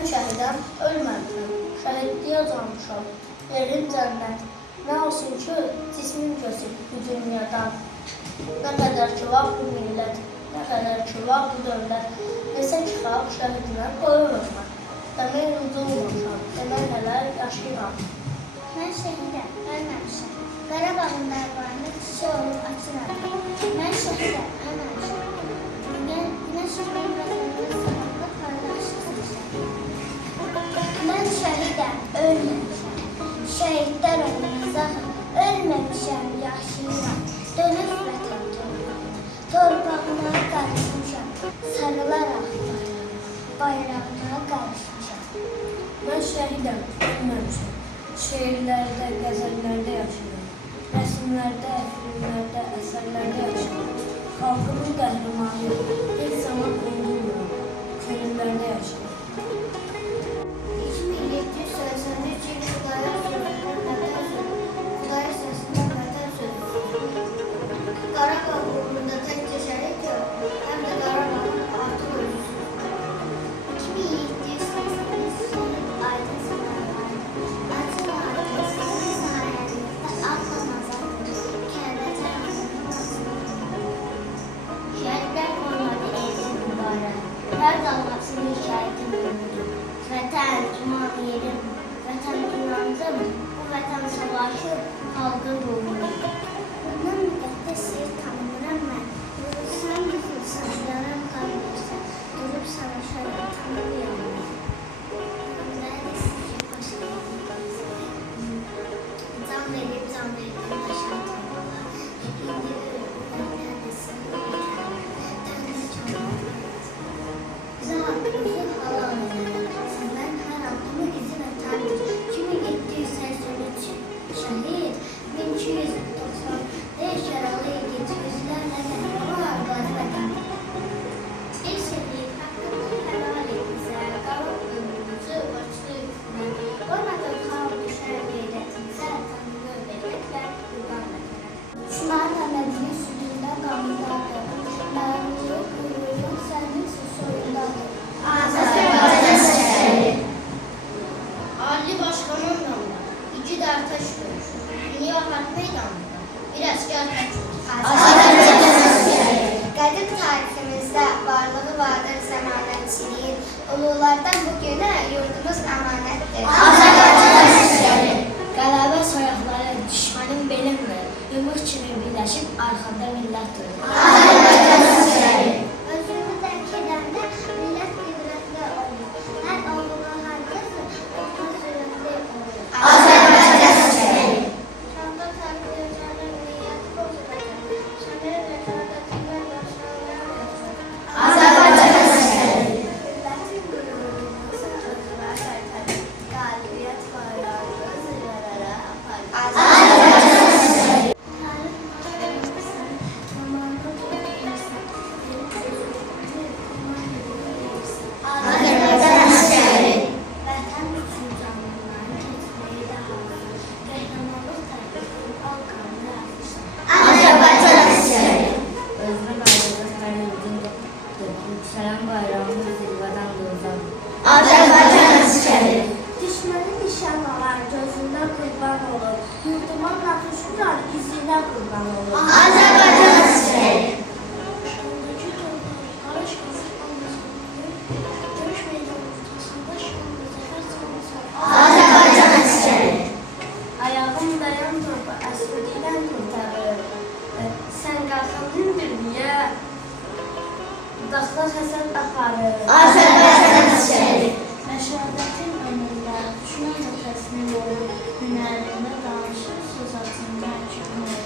Mən şəhidəm, ölməmişəm, şəhidliyə uzanmışam, yerim cənnət. Nə olsun ki, cismim göçüb bu dünyadan. Nə qədər ki var bu millət, nə qədər ki var bu dövlət. Desə ki, xalq şəhidlə qoyulmuşam. Demək unudulmamışam, demək hələ yaşayıram. Mən şəhidəm, ölməmişəm. Qarabağın dərbarında kişi olub açıram. Mən şəhidəm, ölməmişəm. Günəş işığın vətənində sabahlı paylaşıq seçəm. Mən şəhidəm, ölməmişəm. Şəhidlər olmaz axı, ölməmişəm, yaşayıram. Dönüb vətən torpağına qarışmışam. Sarılaraq bayrağına qarışmışam. Mən şəhidəm, ölməmişəm. Şeirlərdə, qəzəllərdə yaşayıram. Rəsmlərdə, filmlərdə, əsərlərdə yaşayıram. Xalqımın qəhrəmanı, heç zaman unudulmuram. Könüllərdə yaşayıram. 2783 il Xudayar səsindən vətən sözü. Qarabağ uğrunda təkcə şəhid yox, həm də Qarabağın artıq özüsü. 2783 il Aydın sınavlarında, Açıq Aydın sayəsində Ağlamazaq, Kəlbəcər Ağlamazaq nasıl? Şəhidlər qoymadı evin mübarək, hər dalğasını şəhidin ömrüdür. Vətən, iman yerim, vətən inandım, bu vətən savaşı xalqın ruhudur. Bundan müqəddəs yer tanımıram mən, vurulsan yıxılsan, yaram qalmırsan, durub savaşarım, tanımıram mən. Can verib, daşan tanrılar, indi ölümdən nərdəsin, təndə canlılar. Bizə haqqımızı halal edin. Sizdən hər addımı izi vətəndir. 2783 şəhid, 1295 yaralı igid, yüzlərlə qəhrəman qazi vətən. Bir şəhid haqqını helal et bizə, qalıb ömrümüzü borclu yükünə. Qoymadı xalq düşər qeyrətimizə, tanrı bərəkətlə qurban vətənə. Düşmən əmədinin südündə qanındadır. Məğlubiyyət qürurun sənin soyundadır. Ali Başkanın yanında, iki dərtəş görüşür. Dünya hərb meydanında, bir əskər Qədim tariximizdə varlığı vardır zəmanətçiliyin. Ululardan bugünə yurdumuz əmanətdir. Qələbə soyaqları düşmənin belimdir. Yumruq kimi birləşib arxada millətdir. Özünü dərk edəndə millət qüdrətli olur. Hər oğluna haqqısı, orta sürətli olur. Şanda tərk edənin niyyəti bozulacaq. Şəmir rəqabətində yaşayan Millətin qürurunu sözünə qaytarır. Qalibiyyət bayrağını zirvələrə aparır. Yükselen bayrağımız zirveden doğudan. Düşmənin nişanlar gözündə qurban olur. Yurdumun naxışıdan izinə qurban olur. Şandakı torpaqlara şahid olmasın. Görüş meydanı ortasında şanlı zəfər çalmasın. Ayağım dayan torpa, əsrdidən kurtarır. Sən qalxandın birliyə, daxlar Həsən aparır. Məşədətin önündə düşmən də təslim olur. Hünərində danışır, söz atında kim olur.